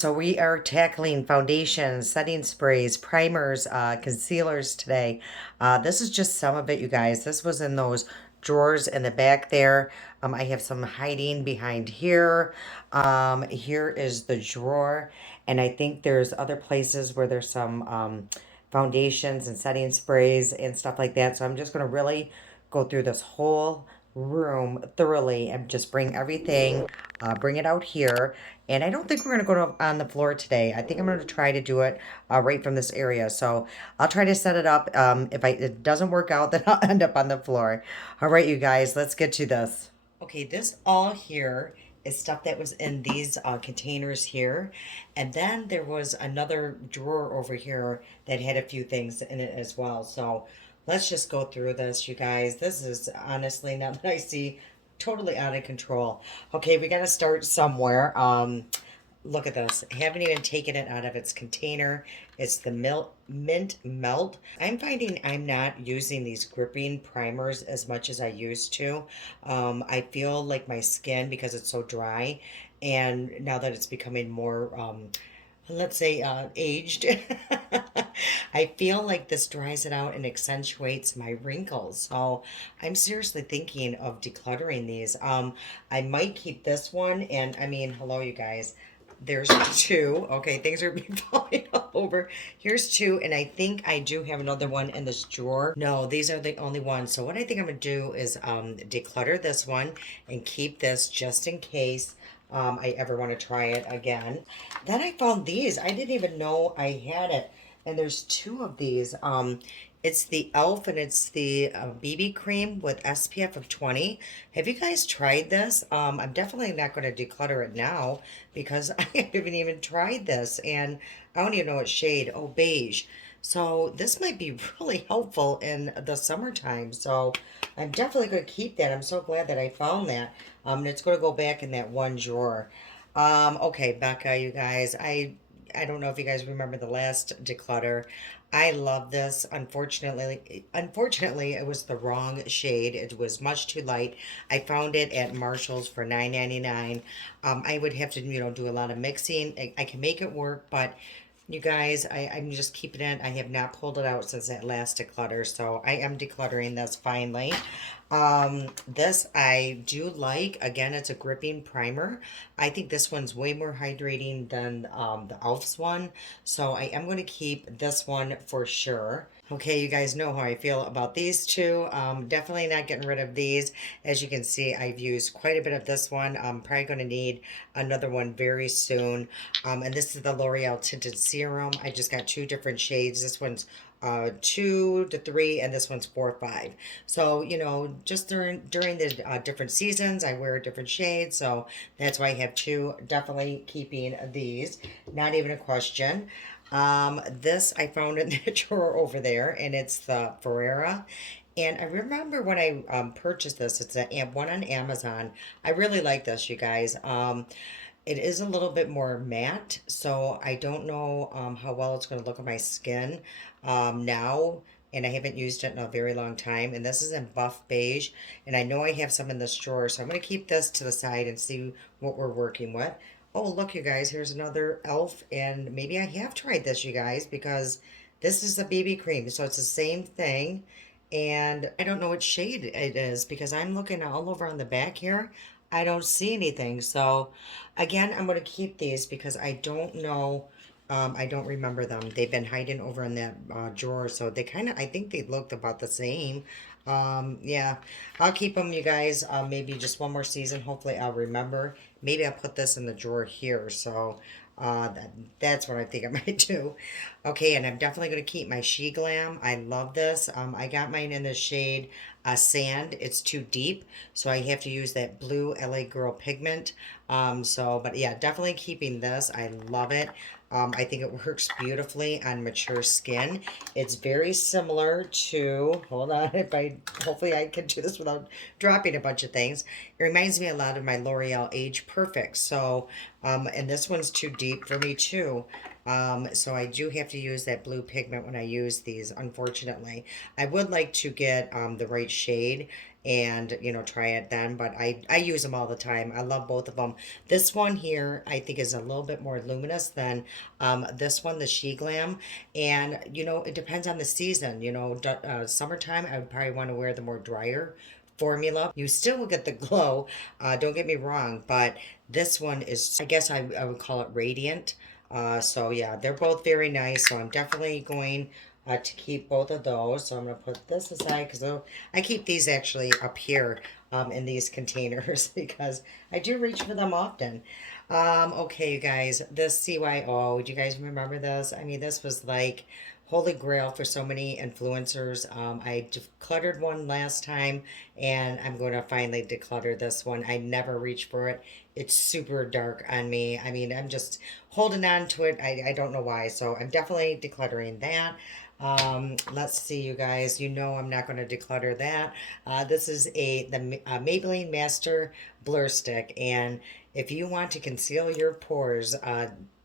So we are tackling foundations, setting sprays, primers, concealers today. This is just some of it, you guys. This was in those drawers in the back there. I have some hiding behind here. Here is the drawer, and I think there's other places where there's some foundations and setting sprays and stuff like that. So I'm just gonna really go through this whole room thoroughly and just bring everything, bring it out here. And I don't think we're going to go on the floor today. I think I'm going to try to do it right from this area. So I'll try to set it up. If it doesn't work out, then I'll end up on the floor. All right, you guys, let's get to this. Okay, this all here is stuff that was in these containers here. And then there was another drawer over here that had a few things in it as well. So let's just go through this, you guys. This is honestly, now that I see, totally out of control. Okay, we got to start somewhere. Look at this. I haven't even taken it out of its container. It's the mint melt. I'm finding I'm not using these gripping primers as much as I used to. I feel like my skin, because it's so dry, and now that it's becoming more let's say aged, I feel like this dries it out and accentuates my wrinkles. So I'm seriously thinking of decluttering these. I might keep this one, and I mean, hello, you guys. There's two. Okay, things are falling all over. Here's two, and I think I do have another one in this drawer. No, these are the only ones. So what I think I'm gonna do is declutter this one and keep this just in case I ever want to try it again. Then I found these. I didn't even know I had it. And there's two of these. It's the e.l.f. and it's the BB cream with SPF of 20. Have you guys tried this? I'm definitely not going to declutter it now because I haven't even tried this. And I don't even know what shade. Oh, beige. So this might be really helpful in the summertime. So I'm definitely going to keep that. I'm so glad that I found that. And it's going to go back in that one drawer. Okay, Becca, you guys, I don't know if you guys remember the last declutter. I love this. Unfortunately, it was the wrong shade. It was much too light. I found it at Marshall's for $9.99. I would have to, do a lot of mixing. I can make it work, but you guys, I'm just keeping it. I have not pulled it out since that last declutter, so I am decluttering this finally. This I do like. Again, it's a gripping primer. I think this one's way more hydrating than the e.l.f.'s one, so I am going to keep this one for sure. Okay, you guys know how I feel about these two. Definitely not getting rid of these. As you can see, I've used quite a bit of this one. I'm probably going to need another one very soon. And this is the L'Oreal Tinted Serum. I just got two different shades. This one's 2 to 3, and this one's 4 or 5. So just during the different seasons, I wear a different shade, so that's why I have two. Definitely keeping these, not even a question. This I found in the drawer over there, and it's the Ferrera. And I remember when I purchased this, it's one on Amazon. I really like this, you guys. It is a little bit more matte, so I don't know how well it's going to look on my skin now. And I haven't used it in a very long time. And this is in buff beige. And I know I have some in this drawer, so I'm going to keep this to the side and see what we're working with. Oh, look, you guys, here's another e.l.f. And maybe I have tried this, you guys, because this is a BB cream. So it's the same thing. And I don't know what shade it is because I'm looking all over on the back here. I don't see anything. So again, I'm going to keep these because I don't know. I don't remember them. They've been hiding over in that drawer. So they kind of, I think they looked about the same. Yeah, I'll keep them, you guys. Maybe just one more season. Hopefully I'll remember. Maybe I'll put this in the drawer here. So that's what I think I might do. Okay, and I'm definitely going to keep my She Glam. I love this. I got mine in the shade Sand. It's too deep, so I have to use that blue LA Girl pigment. But yeah, definitely keeping this. I love it. I think it works beautifully on mature skin. It's very similar to, hold on, hopefully I can do this without dropping a bunch of things. It reminds me a lot of my L'Oreal Age Perfect. So, and this one's too deep for me too. So I do have to use that blue pigment when I use these, unfortunately. I would like to get the right shade, and try it then. But I use them all the time. I love both of them. This one here I think is a little bit more luminous than this one, the She Glam. And it depends on the season. Summertime I would probably want to wear the more drier formula. You still will get the glow, don't get me wrong, but this one is, I guess I would call it radiant. So yeah, they're both very nice. So I'm definitely going to keep both of those. So I'm going to put this aside because I keep these actually up here in these containers because I do reach for them often. Okay, you guys, this CYO, do you guys remember this? I mean, this was like holy grail for so many influencers. I decluttered one last time, and I'm going to finally declutter this one. I never reach for it. It's super dark on me. I mean, I'm just holding on to it. I don't know why. So I'm definitely decluttering that. Let's see, you guys. I'm not going to declutter that. This is the Maybelline Master Blur Stick, and if you want to conceal your pores,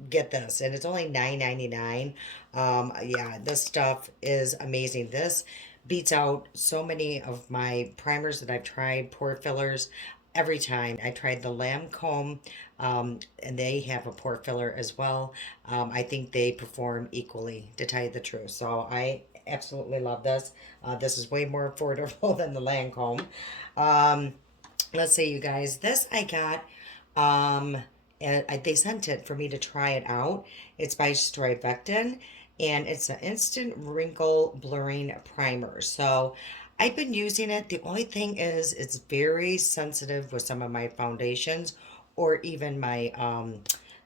get this, and it's only $9.99. Yeah, this stuff is amazing. This beats out so many of my primers that I've tried, pore fillers. Every time I tried the Lancome, and they have a pore filler as well. I think they perform equally, to tell you the truth. So I absolutely love this. This is way more affordable than the Lancome. Um, let's see, you guys. This I got, and they sent it for me to try it out. It's by Strivectin, and it's an instant wrinkle blurring primer. So I've been using it. The only thing is, it's very sensitive with some of my foundations or even my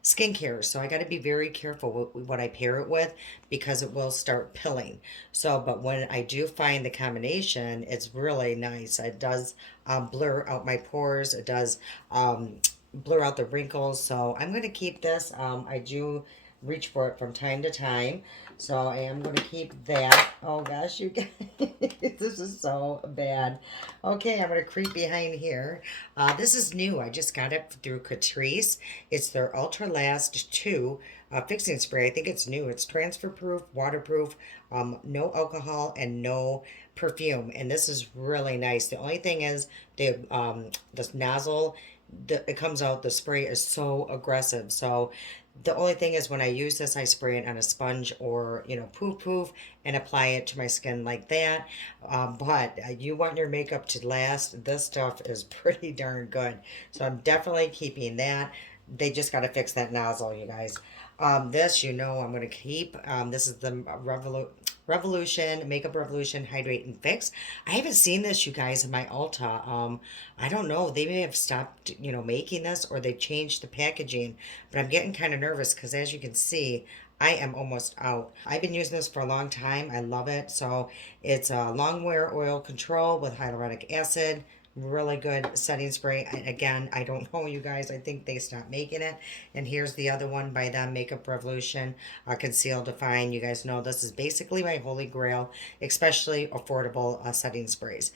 skincare. So I got to be very careful with what I pair it with because it will start pilling. So, but when I do find the combination, it's really nice. It does blur out my pores. It does blur out the wrinkles. So I'm going to keep this. I do reach for it from time to time. So I am going to keep that. Oh gosh, you guys, this is so bad. Okay, I'm going to creep behind here. This is new. I just got it through Catrice. It's their Ultra Last 2 fixing spray. I think it's new. It's transfer proof, waterproof, no alcohol, and no perfume. And this is really nice. The only thing is this nozzle, it comes out, the spray is so aggressive. So the only thing is when I use this, I spray it on a sponge or, poof and apply it to my skin like that. But you want your makeup to last. This stuff is pretty darn good. So I'm definitely keeping that. They just got to fix that nozzle, you guys. This, I'm going to keep. This is the Makeup Revolution Hydrate and Fix. I haven't seen this, you guys, in my Ulta. I don't know. They may have stopped, making this, or they've changed the packaging. But I'm getting kind of nervous because, as you can see, I am almost out. I've been using this for a long time. I love it. So it's a long wear oil control with hyaluronic acid. Really good setting spray. Again, I don't know, you guys. I think they stopped making it. And here's the other one by them, Makeup Revolution, Conceal Define. You guys know this is basically my holy grail, especially affordable setting sprays.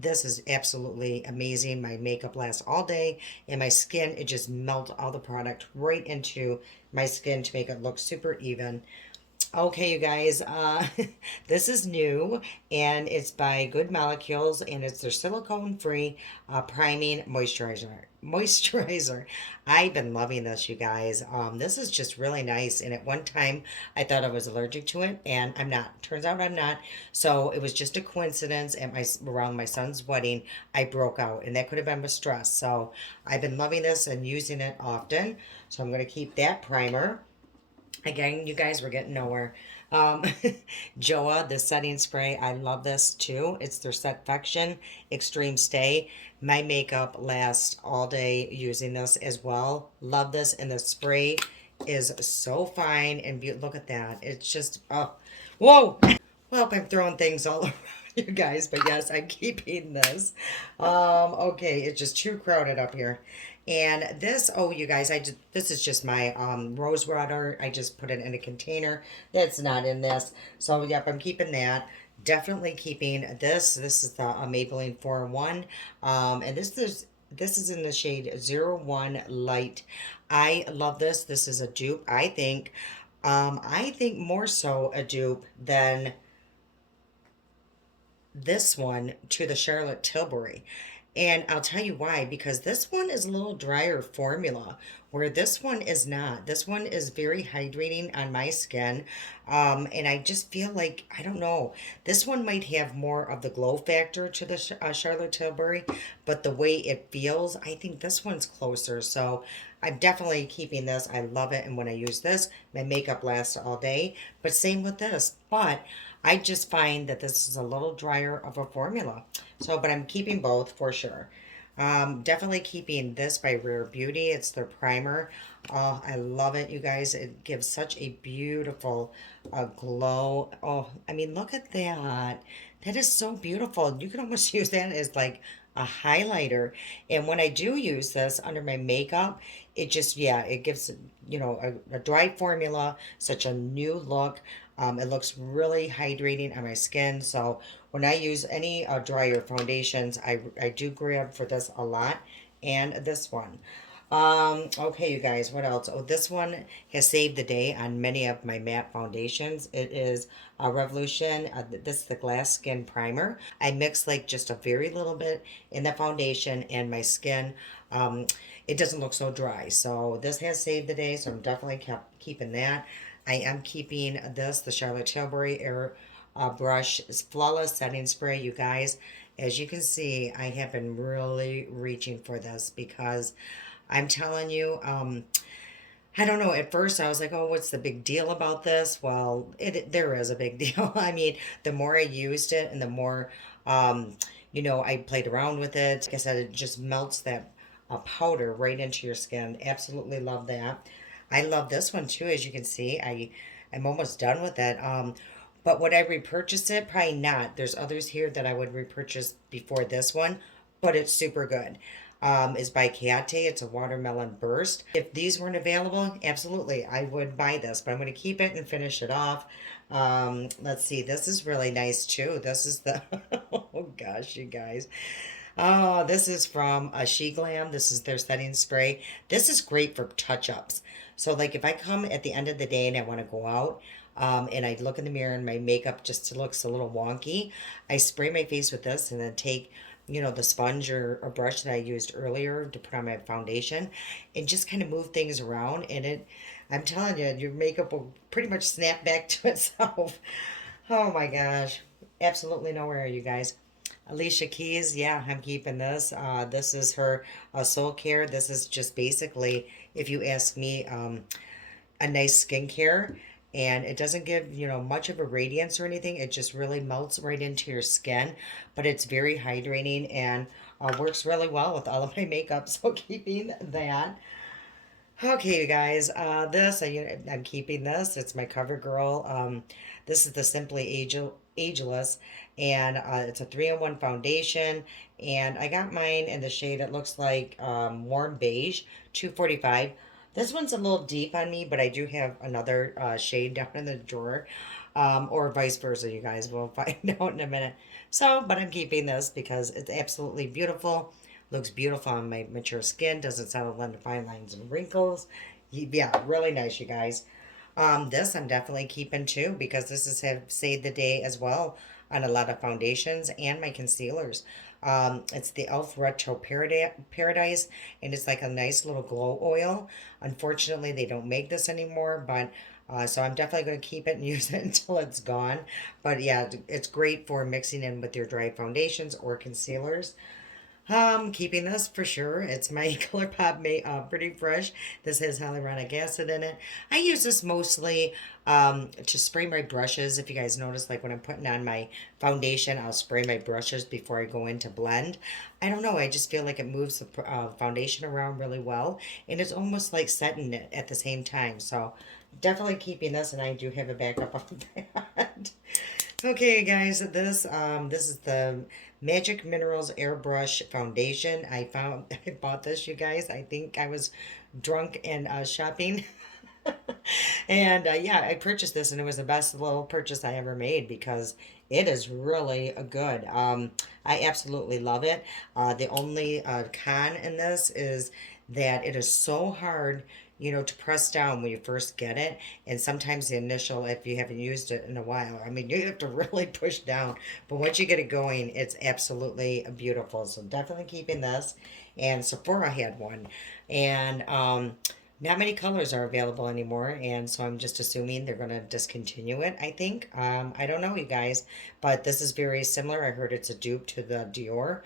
This is absolutely amazing. My makeup lasts all day, and my skin, it just melts all the product right into my skin to make it look super even. Okay, you guys, this is new, and it's by Good Molecules, and it's their silicone-free priming moisturizer. I've been loving this, you guys. This is just really nice, and at one time I thought I was allergic to it, and I'm not. Turns out I'm not. So it was just a coincidence. At around my son's wedding, I broke out, and that could have been with stress. So I've been loving this and using it often. So I'm going to keep that primer. Again, you guys, we're getting nowhere. Um, Joa, the setting spray, I love this too. It's their Setfection Extreme Stay. My makeup lasts all day using this as well. Love this, and the spray is so fine and look at that. It's just, oh, whoa. Well, I'm throwing things all around, you guys, but yes, I'm keeping this. Okay, it's just too crowded up here. And this, oh, you guys, this is just my rose water. I just put it in a container. That's not in this. So, yep, I'm keeping that. Definitely keeping this. This is the Maybelline 4-in-1. And this is in the shade 01 Light. I love this. This is a dupe, I think. I think more so a dupe than this one to the Charlotte Tilbury. And I'll tell you why, because this one is a little drier formula, where this one is not. This one is very hydrating on my skin. And I just feel like, I don't know, this one might have more of the glow factor to the Charlotte Tilbury, but the way it feels, I think this one's closer. So I'm definitely keeping this. I love it. And when I use this, my makeup lasts all day. But same with this. But I just find that this is a little drier of a formula. So, but I'm keeping both for sure. Definitely keeping this by Rare Beauty. It's their primer. Oh, I love it, you guys. It gives such a beautiful glow. Oh, I mean, look at that. That is so beautiful. You can almost use that as like a highlighter. And when I do use this under my makeup, it just, yeah, it gives, a dry formula, such a new look. It looks really hydrating on my skin. So when I use any drier foundations, I do grab for this a lot, and this one. Okay, you guys, what else? Oh, this one has saved the day on many of my matte foundations. It is a Revolution. This is the Glass Skin Primer. I mix like just a very little bit in the foundation, and my skin, it doesn't look so dry. So this has saved the day, so I'm definitely keeping that. I am keeping this, the Charlotte Tilbury Air Brush Flawless Setting Spray, you guys. As you can see, I have been really reaching for this because I'm telling you, I don't know. At first, I was like, "Oh, what's the big deal about this?" Well, there is a big deal. I mean, the more I used it, and the more, I played around with it. Like I said, it just melts that powder right into your skin. Absolutely love that. I love this one too. As you can see, I'm almost done with it. But would I repurchase it? Probably not. There's others here that I would repurchase before this one, but it's super good. Is by Kate. It's a watermelon burst. If these weren't available, absolutely, I would buy this, but I'm going to keep it and finish it off. Let's see. This is really nice too. This is the, oh gosh, you guys. Oh, this is from She Glam. This is their setting spray. This is great for touch-ups. So like if I come at the end of the day and I want to go out, and I look in the mirror and my makeup just looks a little wonky, I spray my face with this and then take, the sponge or brush that I used earlier to put on my foundation and just kind of move things around. And I'm telling you, your makeup will pretty much snap back to itself. Oh my gosh. Absolutely nowhere, you guys. Alicia Keys, yeah, I'm keeping this. This is her Soul Care. This is just basically, if you ask me, a nice skincare, and it doesn't give much of a radiance or anything. It just really melts right into your skin, but it's very hydrating and works really well with all of my makeup. So keeping that. Okay, you guys, I'm keeping this. It's my CoverGirl. This is the Simply Ageless, and it's a 3-in-1 foundation. And I got mine in the shade, it looks like warm beige, 245. This one's a little deep on me, but I do have another shade down in the drawer, or vice versa. You guys will find out in a minute. So, but I'm keeping this because it's absolutely beautiful. Looks beautiful on my mature skin. Doesn't settle into fine lines and wrinkles. Yeah, really nice, you guys. This I'm definitely keeping too because this has have saved the day as well on a lot of foundations and my concealers. It's the Elf Retro Paradise, and it's like a nice little glow oil. Unfortunately, they don't make this anymore, but so I'm definitely going to keep it and use it until it's gone. But yeah, it's great for mixing in with your dry foundations or concealers. Keeping this for sure. It's my ColourPop Pretty Fresh. This has hyaluronic acid in it. I use this mostly to spray my brushes. If you guys notice, like when I'm putting on my foundation, I'll spray my brushes before I go in to blend. I don't know. I just feel like it moves the foundation around really well, and it's almost like setting it at the same time. So definitely keeping this, and I do have a backup of that. Okay, guys, this is the Magic Minerals Airbrush Foundation. I bought this, you guys. I think I was drunk and shopping. And yeah, I purchased this, and it was the best little purchase I ever made because it is really good. I absolutely love it. The only con in this is that it is so hard, to press down when you first get it. And sometimes the initial, if you haven't used it in a while, I mean, you have to really push down. But once you get it going, it's absolutely beautiful. So definitely keeping this. And Sephora had one. And not many colors are available anymore, and so I'm just assuming they're going to discontinue it, I think. I don't know, you guys, but this is very similar. I heard it's a dupe to the Dior.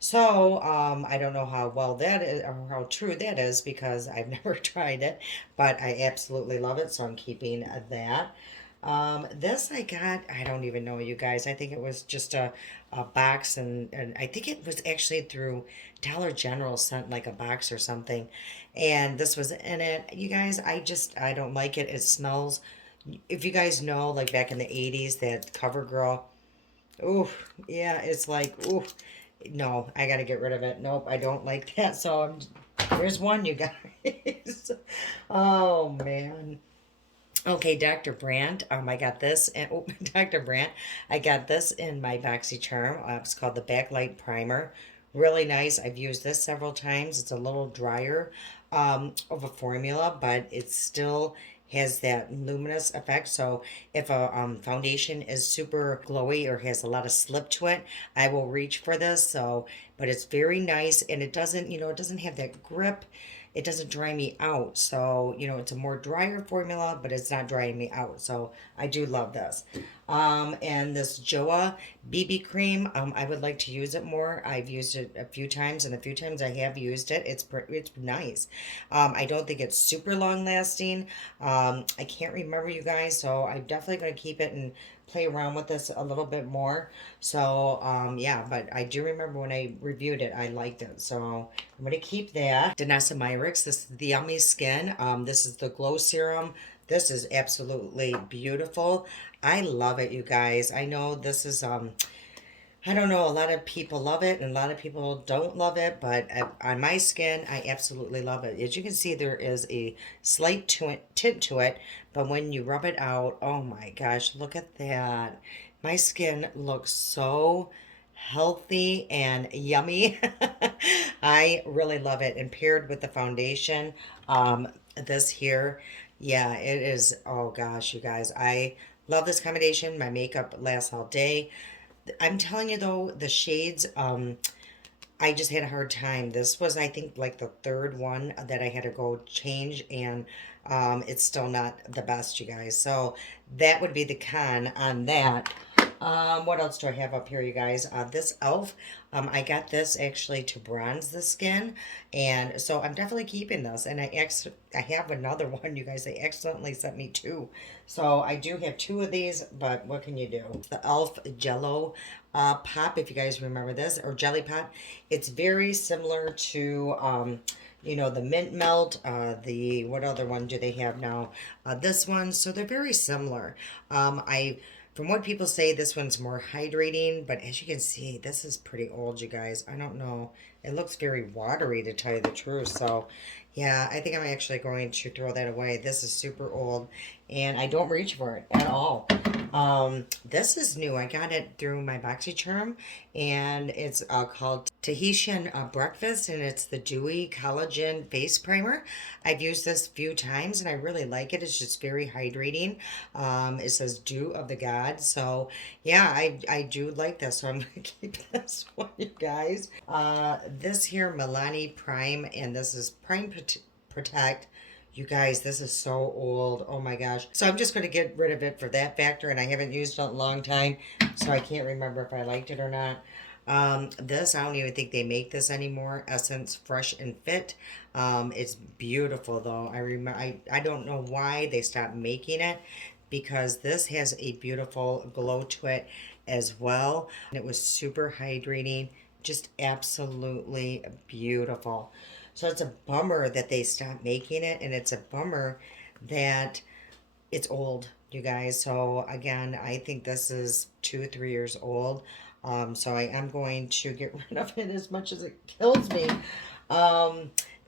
So, I don't know how well that is or how true that is because I've never tried it, but I absolutely love it, so I'm keeping that. This I got, I don't even know, you guys. I think it was just a box, and I think it was actually through Dollar General sent like a box or something. And this was in it. You guys, I don't like it. It smells, if you guys know, like back in the 80s, that CoverGirl. Ooh, yeah, it's like, ooh, no, I gotta get rid of it. Nope, I don't like that. So there's one, you guys. Oh man. Okay, Dr. Brandt. I got this, and oh, Dr. Brandt, I got this in my BoxyCharm. It's called the Backlight Primer. Really nice. I've used this several times. It's a little drier of a formula, but it still has that luminous effect. So if a foundation is super glowy or has a lot of slip to it, I will reach for this. So, but it's very nice, and it doesn't, it doesn't have that grip. It doesn't dry me out. So, it's a more drier formula, but it's not drying me out. So I do love this. And this Joa BB cream, I would like to use it more. I've used it a few times, and the few times I have used it, it's nice. I don't think it's super long lasting. I can't remember, you guys, so I'm definitely going to keep it and play around with this a little bit more. So, yeah, but I do remember when I reviewed it, I liked it. So I'm going to keep that. Danessa Myricks, this is the Yummy Skin. This is the Glow Serum. This is absolutely beautiful. I love it, you guys. I know this is, I don't know, a lot of people love it and a lot of people don't love it, but on my skin, I absolutely love it. As you can see, there is a slight tint to it, but when you rub it out, oh my gosh, look at that. My skin looks so healthy and yummy. I really love it. And paired with the foundation, this here, yeah, it is, oh gosh, you guys, I love this combination. My makeup lasts all day. I'm telling you though, the shades, I just had a hard time. This was, I think, like the third one that I had to go change, and it's still not the best, you guys. So that would be the con on that. What else do I have up here, you guys? This e.l.f. I got this actually to bronze the skin, and so I'm definitely keeping this. And I have another one, you guys. They accidentally sent me two, so I do have two of these. But what can you do? The e.l.f. Jello pop, if you guys remember this, or jelly pop. It's very similar to the mint melt, what other one do they have now? This one. So they're very similar. From what people say, this one's more hydrating, but as you can see, this is pretty old, you guys. I don't know. It looks very watery, to tell you the truth. So, yeah, I think I'm actually going to throw that away. This is super old, and I don't reach for it at all. This is new. I got it through my BoxyCharm, and it's called Tahitian Breakfast, and it's the Dewy Collagen Face Primer. I've used this a few times, and I really like it. It's just very hydrating. It says Dew of the Gods, so yeah, I do like this, so I'm going to keep this one, you guys. This here, Milani Prime, and this is Prime Protect. You guys, this is so old. Oh my gosh. So I'm just going to get rid of it for that factor, and I haven't used it in a long time, so I can't remember if I liked it or not. This, I don't even think they make this anymore. Essence Fresh and Fit. It's beautiful though. I don't know why they stopped making it, because this has a beautiful glow to it as well. And it was super hydrating. Just absolutely beautiful. So it's a bummer that they stopped making it, and it's a bummer that it's old, you guys. So again, I think this is 2 or 3 years old. So I am going to get rid of it as much as it kills me.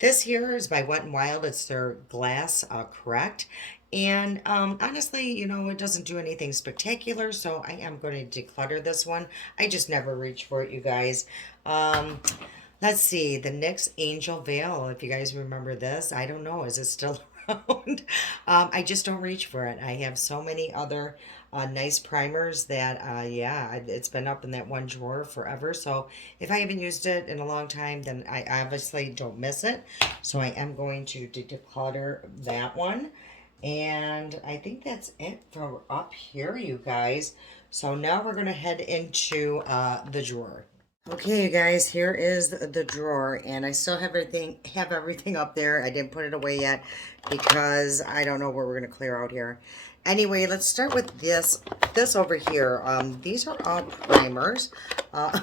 This here is by Wet n Wild. It's their glass correct. And honestly, it doesn't do anything spectacular, so I am going to declutter this one. I just never reach for it, you guys. Let's see, the NYX Angel Veil, if you guys remember this. I don't know, is it still around? I just don't reach for it. I have so many other nice primers that, yeah, it's been up in that one drawer forever. So if I haven't used it in a long time, then I obviously don't miss it. So I am going to declutter that one. And I think that's it for up here, you guys. So now we're going to head into the drawer. Okay, you guys, here is the drawer, and I still have everything up there. I didn't put it away yet because I don't know what we're gonna clear out here. Anyway, let's start with this over here. These are all primers.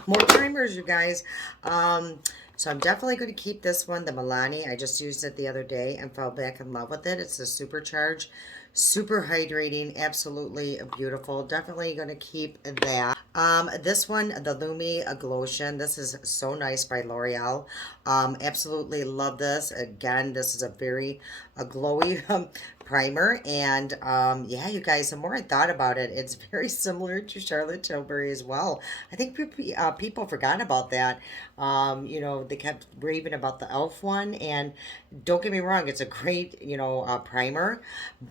More primers, you guys. So I'm definitely going to keep this one, the Milani. I just used it the other day and fell back in love with it. It's a supercharge, super hydrating, absolutely beautiful. Definitely going to keep that. This one, the Lumi Glotion. This is so nice by L'Oreal. Absolutely love this. Again, this is a very glowy primer. And yeah, you guys, the more I thought about it, it's very similar to Charlotte Tilbury as well. I think people forgot about that. You know, they kept raving about the e.l.f. one. And don't get me wrong, it's a great, primer.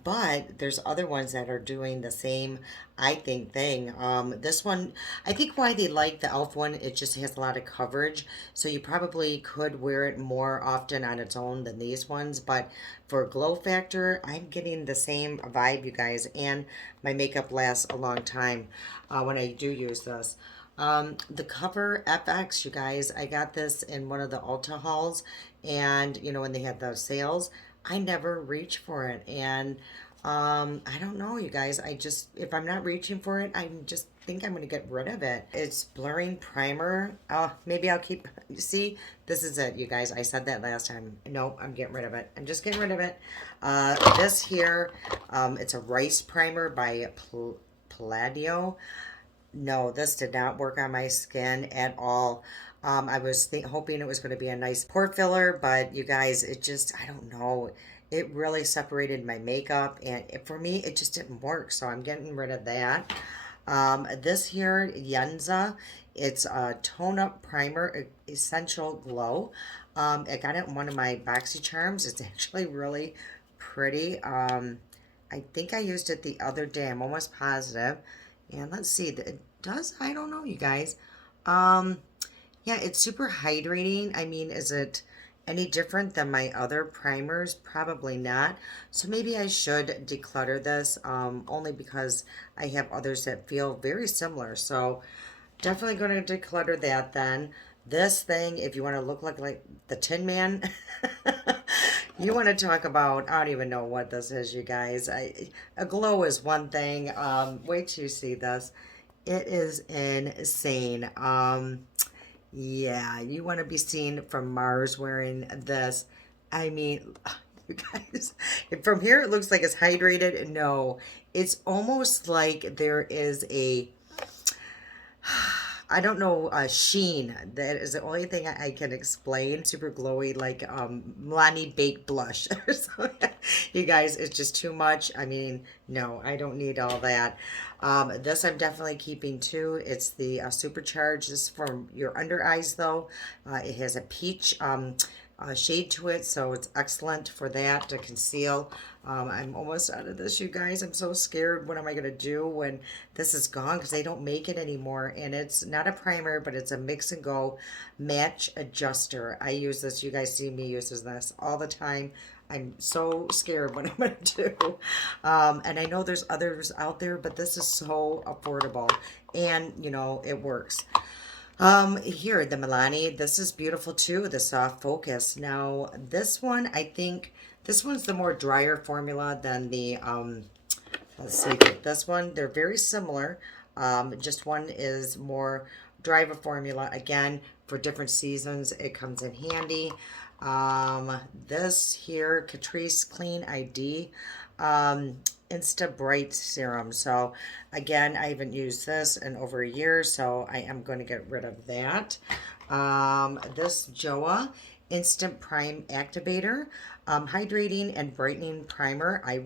But there's other ones that are doing the same, I think, thing. This one, I think why they like the e.l.f. one, it just has a lot of coverage. So you probably could wear it more often on its own than these ones. But for glow factor, I'm getting the same vibe, you guys. And my makeup lasts a long time when I do use this. The Cover FX, you guys, I got this in one of the Ulta hauls, and when they had those sales, I never reach for it. And I don't know, you guys, if I'm not reaching for it, I just think I'm going to get rid of it. It's blurring primer. Maybe I'll keep, see, this is it, you guys. I said that last time. No, I'm getting rid of it. I'm just getting rid of it. This here, it's a rice primer by Palladio. No, this did not work on my skin at all. I was hoping it was going to be a nice pore filler, but you guys, it just, I don't know. It really separated my makeup, and for me, it just didn't work, so I'm getting rid of that. This here, Yenza, it's a Tone Up Primer Essential Glow. I got it in one of my BoxyCharms. It's actually really pretty. I think I used it the other day. I'm almost positive. And let's see, it does, I don't know, you guys. Yeah, it's super hydrating. I mean, is it any different than my other primers? Probably not. So maybe I should declutter this, only because I have others that feel very similar. So definitely going to declutter that then. This thing, if you want to look like the Tin Man, you want to talk about, I don't even know what this is, you guys. A glow is one thing. Wait till you see this. It is insane. Yeah, you want to be seen from Mars wearing this. I mean, you guys, from here it looks like it's hydrated. No, it's almost like there is a, I don't know, sheen. That is the only thing I can explain. Super glowy, like Milani Baked Blush or something. You guys, it's just too much. I mean, no, I don't need all that. This I'm definitely keeping too. It's the Supercharge. This is for your under eyes though. It has a peach shade to it, so it's excellent for that to conceal. I'm almost out of this, you guys. I'm so scared. What am I going to do when this is gone? Because they don't make it anymore. And it's not a primer, but it's a mix and go match adjuster. I use this. You guys see me uses this all the time. I'm so scared what I'm going to do. And I know there's others out there, but this is so affordable. And, it works. Here, the Milani, this is beautiful too, the Soft Focus. Now, this one, I think, this one's the more drier formula than the, let's see, this one, they're very similar. Just one is more drier formula. Again, for different seasons, it comes in handy. This here, Catrice Clean ID. Insta Bright Serum. So again, I haven't used this in over a year, so I am going to get rid of that. This Joa Instant Prime Activator, hydrating and brightening primer. I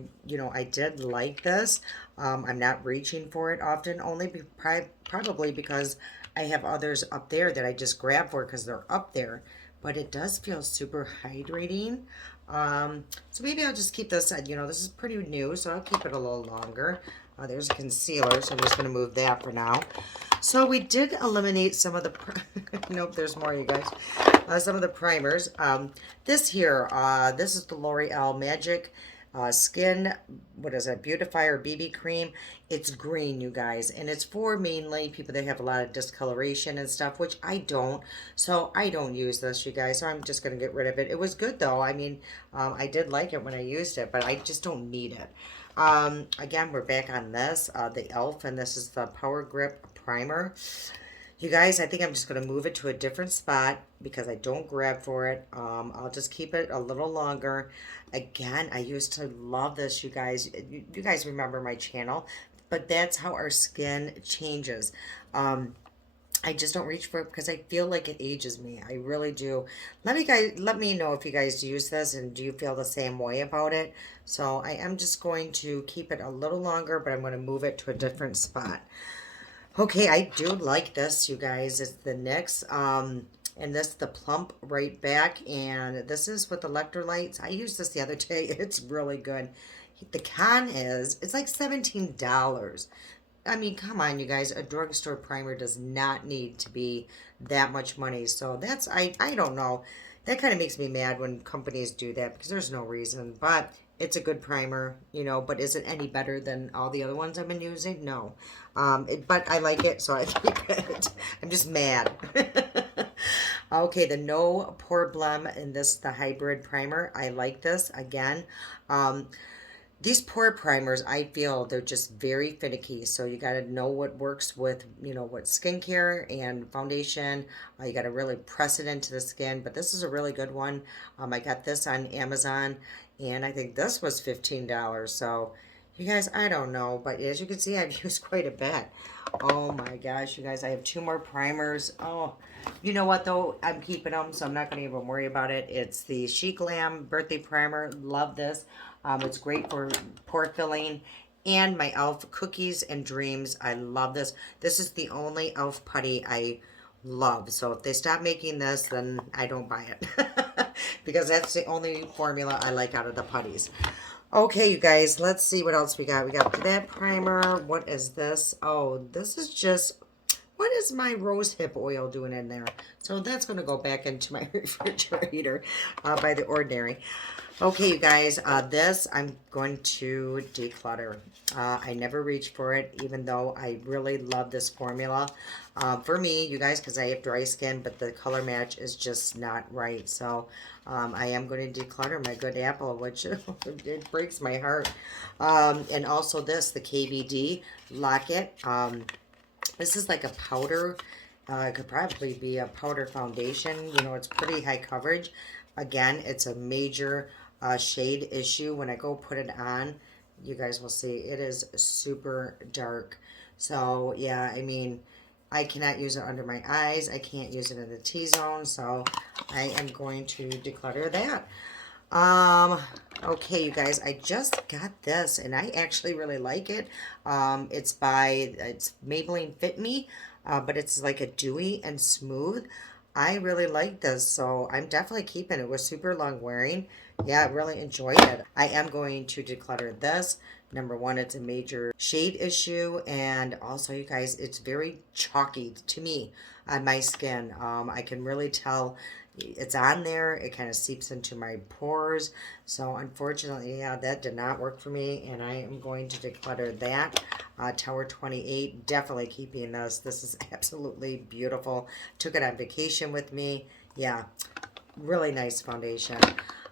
did like this. I'm not reaching for it often, only probably because I have others up there that I just grab for because they're up there. But it does feel super hydrating. So maybe I'll just keep this, this is pretty new, so I'll keep it a little longer. There's a concealer, so I'm just going to move that for now. So we did eliminate some of the, nope, there's more, you guys. Some of the primers. This here, this is the L'Oreal Magic Skin, what is it, Beautifier BB Cream. It's green, you guys, and it's for mainly people that have a lot of discoloration and stuff, which I don't. So I don't use this, you guys, so I'm just going to get rid of it. It was good, though. I mean, I did like it when I used it, but I just don't need it. Again, we're back on this, the e.l.f., and this is the Power Grip Primer. You guys, I think I'm just going to move it to a different spot because I don't grab for it. I'll just keep it a little longer. Again, I used to love this, you guys. You guys remember my channel, but that's how our skin changes. I just don't reach for it because I feel like it ages me. I really do. Let me know if you guys use this and do you feel the same way about it. So I am just going to keep it a little longer, but I'm going to move it to a different spot. Okay, I do like this, you guys. It's the NYX, and this the Plump Right Back, and this is with electrolytes. I used this the other day. It's really good. The con is, it's like $17. I mean, come on, you guys. A drugstore primer does not need to be that much money. So that's, I don't know. That kind of makes me mad when companies do that because there's no reason. But it's a good primer, but is it any better than all the other ones I've been using? No. But I like it, so I keep it. I'm just mad. Okay, the No Pore Blem in this, the hybrid primer. I like this. Again, these pore primers, I feel they're just very finicky. So you got to know what works with, what skincare and foundation. You got to really press it into the skin. But this is a really good one. I got this on Amazon, and I think this was $15. So you guys, I don't know. But as you can see, I've used quite a bit. Oh my gosh, you guys, I have 2 more primers. Oh, you know what though? I'm keeping them, so I'm not going to even worry about it. It's the Chic Lamb Birthday Primer. Love this. It's great for pore filling. And my e.l.f. Cookies and Dreams. I love this. This is the only e.l.f. putty I love. So if they stop making this, then I don't buy it. Because that's the only formula I like out of the putties. Okay, you guys, let's see what else we got. We got that primer. What is this? Oh, this is just, what is my rose hip oil doing in there? So that's going to go back into my refrigerator by The Ordinary. Okay, you guys, this I'm going to declutter. I never reach for it, even though I really love this formula. For me, you guys, because I have dry skin, but the color match is just not right. So I am going to declutter my good apple, which it breaks my heart. And also this, the KBD Locket. This is like a powder. It could probably be a powder foundation. It's pretty high coverage. Again, it's a major shade issue. When I go put it on, you guys will see it is super dark. So yeah, I mean, I cannot use it under my eyes. I can't use it in the T-zone. So I am going to declutter that. Okay, you guys, I just got this and I actually really like it. It's Maybelline Fit Me, but it's like a dewy and smooth. I really like this, so I'm definitely keeping it. It was super long wearing. Yeah, I really enjoyed it. I am going to declutter this. Number one, it's a major shade issue, and also, you guys, it's very chalky to me on my skin. I can really tell it's on there. It kind of seeps into my pores. So, unfortunately, yeah, that did not work for me, and I am going to declutter that. Tower 28, definitely keeping this. This is absolutely beautiful. Took it on vacation with me. Yeah, really nice foundation.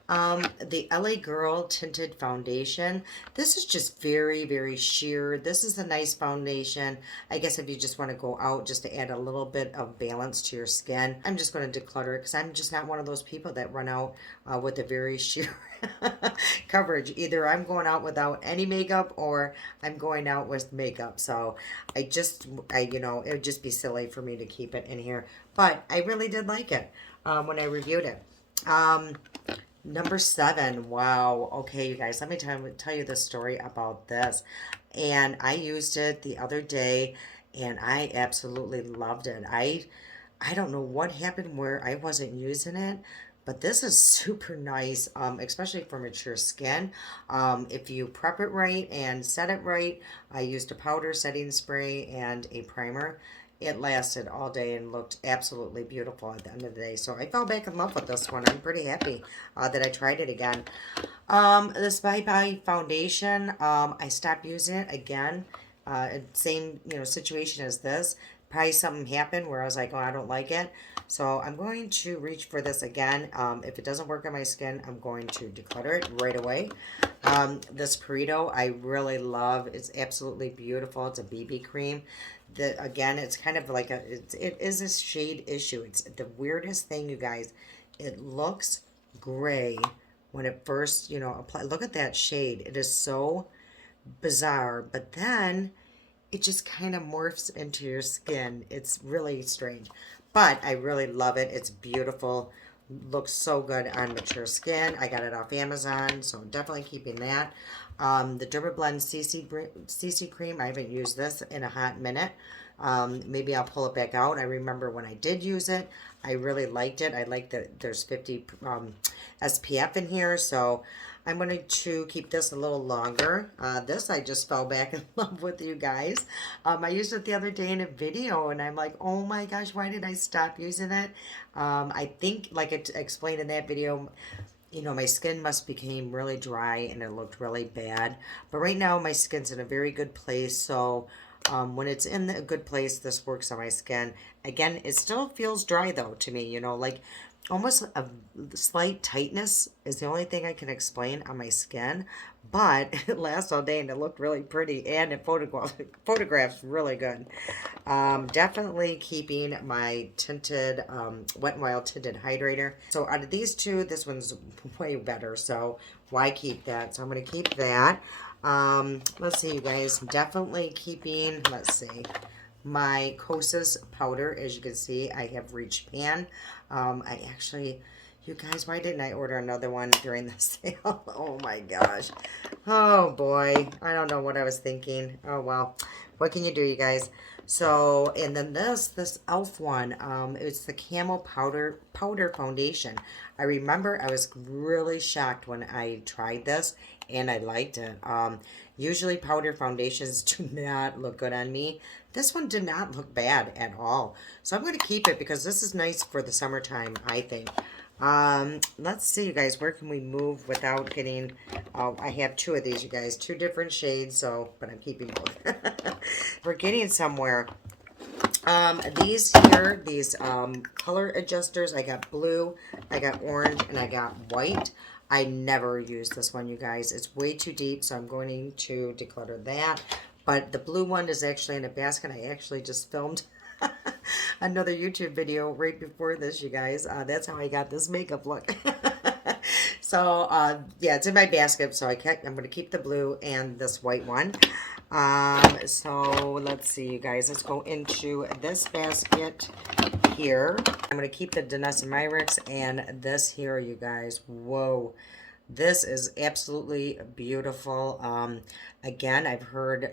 The LA Girl Tinted Foundation. This is just very, very sheer. This is a nice foundation. I guess if you just want to go out just to add a little bit of balance to your skin. I'm just going to declutter it because I'm just not one of those people that run out with a very sheer coverage. Either I'm going out without any makeup or I'm going out with makeup. So it would just be silly for me to keep it in here. But I really did like it when I reviewed it. Number 7, wow. Okay, you guys, let me tell you the story about this. And I used it the other day, and I absolutely loved it. I don't know what happened where I wasn't using it, but this is super nice, especially for mature skin. If you prep it right and set it right, I used a powder setting spray and a primer. It lasted all day and looked absolutely beautiful at the end of the day. So I fell back in love with this one. I'm pretty happy that I tried it again. This Bye Bye foundation, I stopped using it again. Same, situation as this. Probably something happened where I was like, oh, I don't like it. So I'm going to reach for this again. If it doesn't work on my skin, I'm going to declutter it right away. This Perito I really love. It's absolutely beautiful. It's a BB cream. Again, it's kind of like it is a shade issue. It's the weirdest thing, you guys. It looks gray when it first, apply. Look at that shade. It is so bizarre, but then it just kind of morphs into your skin. It's really strange, but I really love it. It's beautiful. Looks so good on mature skin. I got it off Amazon, so I'm definitely keeping that. The Dermablend CC cream, I haven't used this in a hot minute. Maybe I'll pull it back out. I remember when I did use it, I really liked it. I like that there's 50 SPF in here, so I'm going to keep this a little longer. This I just fell back in love with, you guys. I used it the other day in a video, and I'm like, oh my gosh, why did I stop using it? I think, like I explained in that video, my skin must became really dry and it looked really bad. But right now my skin's in a very good place. So when it's in a good place, this works on my skin. Again, it still feels dry though to me, like almost a slight tightness is the only thing I can explain on my skin. But it lasts all day and it looked really pretty and it photographs really good. Definitely keeping my tinted, Wet n Wild tinted hydrator. So out of these two, this one's way better. So why keep that? So I'm going to keep that. Let's see, you guys. Definitely keeping, let's see, my Kosas powder. As you can see, I have Reach Pan. I actually, you guys, why didn't I order another one during the sale? Oh my gosh. Oh boy. I don't know what I was thinking. Oh well. What can you do, you guys? So, and then this e.l.f. one, it's the Camo powder foundation. I remember I was really shocked when I tried this and I liked it. Usually powder foundations do not look good on me. This one did not look bad at all. So I'm going to keep it because this is nice for the summertime, I think. Let's see, you guys, where can we move without getting, I have two of these, you guys, two different shades, so, but I'm keeping both. We're getting somewhere. These here, these color adjusters, I got blue, I got orange, and I got white. I never use this one, you guys. It's way too deep, so I'm going to declutter that. But the blue one is actually in a basket. I actually just filmed another YouTube video right before this, you guys. That's how I got this makeup look. So, yeah, it's in my basket, so I'm going to keep the blue and this white one. So, let's see, you guys. Let's go into this basket here. I'm going to keep the Danessa Myricks and this here, you guys. Whoa. This is absolutely beautiful. Again, I've heard,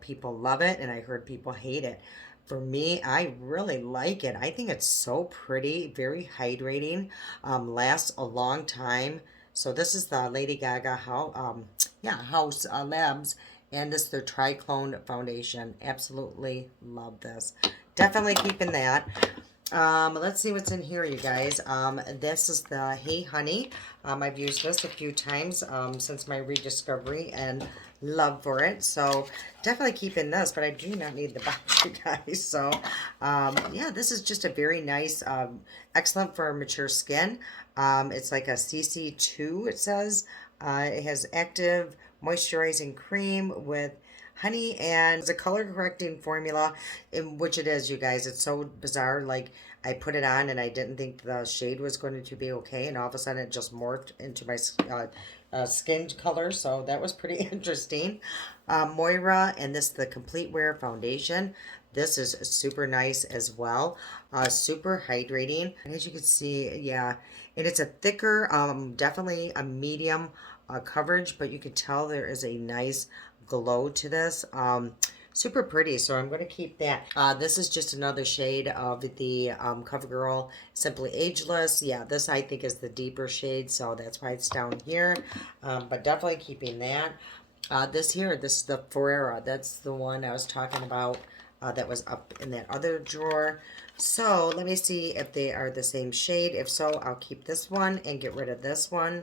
people love it, and I heard people hate it. For me, I really like it. I think it's so pretty, very hydrating, lasts a long time. So this is the Lady Gaga House Labs, and this is their Triclone Foundation. Absolutely love this. Definitely keeping that. Let's see what's in here, you guys. This is the Hey Honey. I've used this a few times since my rediscovery and love for it. So definitely keeping this, but I do not need the box, you guys. So yeah, this is just a very nice, excellent for mature skin. It's like a CC2, it says. It has active moisturizing cream with honey, and it's a color correcting formula, in which it is, you guys. It's so bizarre. Like, I put it on and I didn't think the shade was going to be okay, and all of a sudden it just morphed into my skin color. So that was pretty interesting. Moira, and this the Complete Wear foundation. This is super nice as well. Super hydrating, and as you can see, yeah, and it's a thicker, definitely a medium coverage, but you can tell there is a nice glow to this. super pretty. So I'm going to keep that. This is just another shade of the CoverGirl Simply Ageless. Yeah, this I think is the deeper shade, so that's why it's down here. But definitely keeping that. This here, this is the Ferrera. That's the one I was talking about that was up in that other drawer. So let me see if they are the same shade. If so, I'll keep this one and get rid of this one.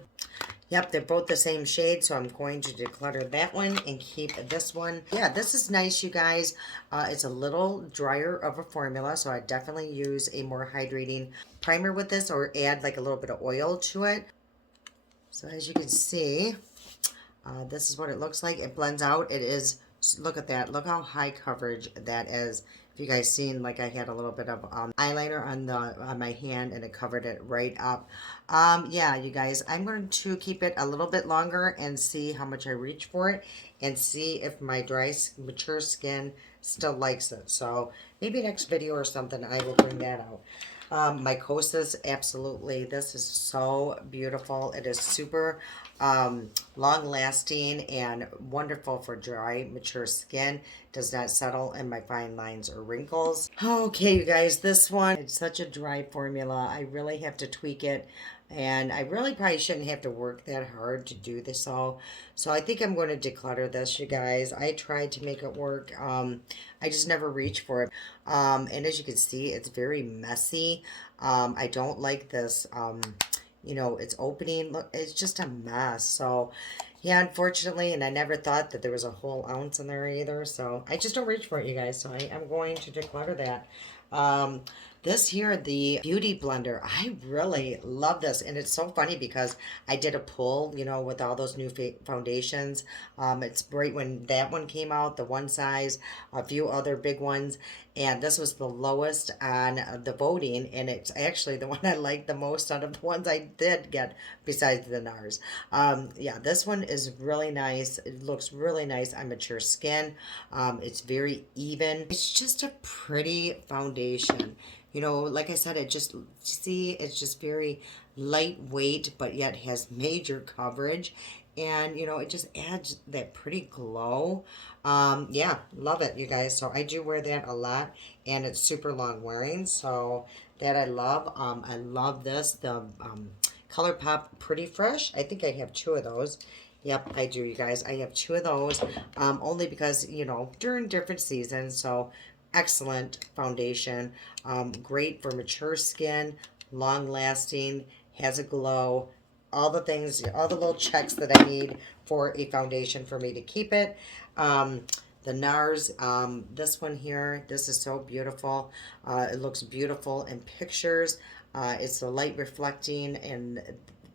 Yep, they're both the same shade, so I'm going to declutter that one and keep this one. Yeah, this is nice, you guys. It's a little drier of a formula, so I definitely use a more hydrating primer with this or add like a little bit of oil to it. So as you can see, this is what it looks like. It blends out. It is, look at that. Look how high coverage that is. If you guys seen, like I had a little bit of eyeliner on my hand and it covered it right up. Yeah, you guys, I'm going to keep it a little bit longer and see how much I reach for it and see if my dry, mature skin still likes it. So maybe next video or something, I will bring that out. Mycosis, absolutely. This is so beautiful. It is super long lasting and wonderful for dry, mature skin. Does not settle in my fine lines or wrinkles. Okay, you guys, this one, it's such a dry formula. I really have to tweak it. And I really probably shouldn't have to work that hard to do this all. So I think I'm going to declutter this, you guys. I tried to make it work. I just never reach for it. And as you can see, it's very messy. I don't like this, you know, it's opening. Look, it's just a mess. So yeah, unfortunately, and I never thought that there was a whole ounce in there either. So I just don't reach for it, you guys. So I'm going to declutter that. Um, this here, the Beauty Blender, I really love this. And it's so funny because I did a pull, you know, with all those new foundations. It's right when that one came out, the one size, a few other big ones. And this was the lowest on the voting. And it's actually the one I like the most out of the ones I did get besides the NARS. Yeah, this one is really nice. It looks really nice on mature skin. It's very even. It's just a pretty foundation. You know, like I said, it just, see, it's just very lightweight, but yet has major coverage. And, you know, it just adds that pretty glow. Yeah, love it, you guys. So I do wear that a lot, and it's super long wearing. So that I love. I love this, the ColourPop Pretty Fresh. I think I have two of those. Yep, I do, you guys. I have two of those, only because, you know, during different seasons. So excellent foundation, great for mature skin, long lasting, has a glow, all the things, all the little checks that I need for a foundation for me to keep it. The NARS, this one here, this is so beautiful. It looks beautiful in pictures. It's a light reflecting and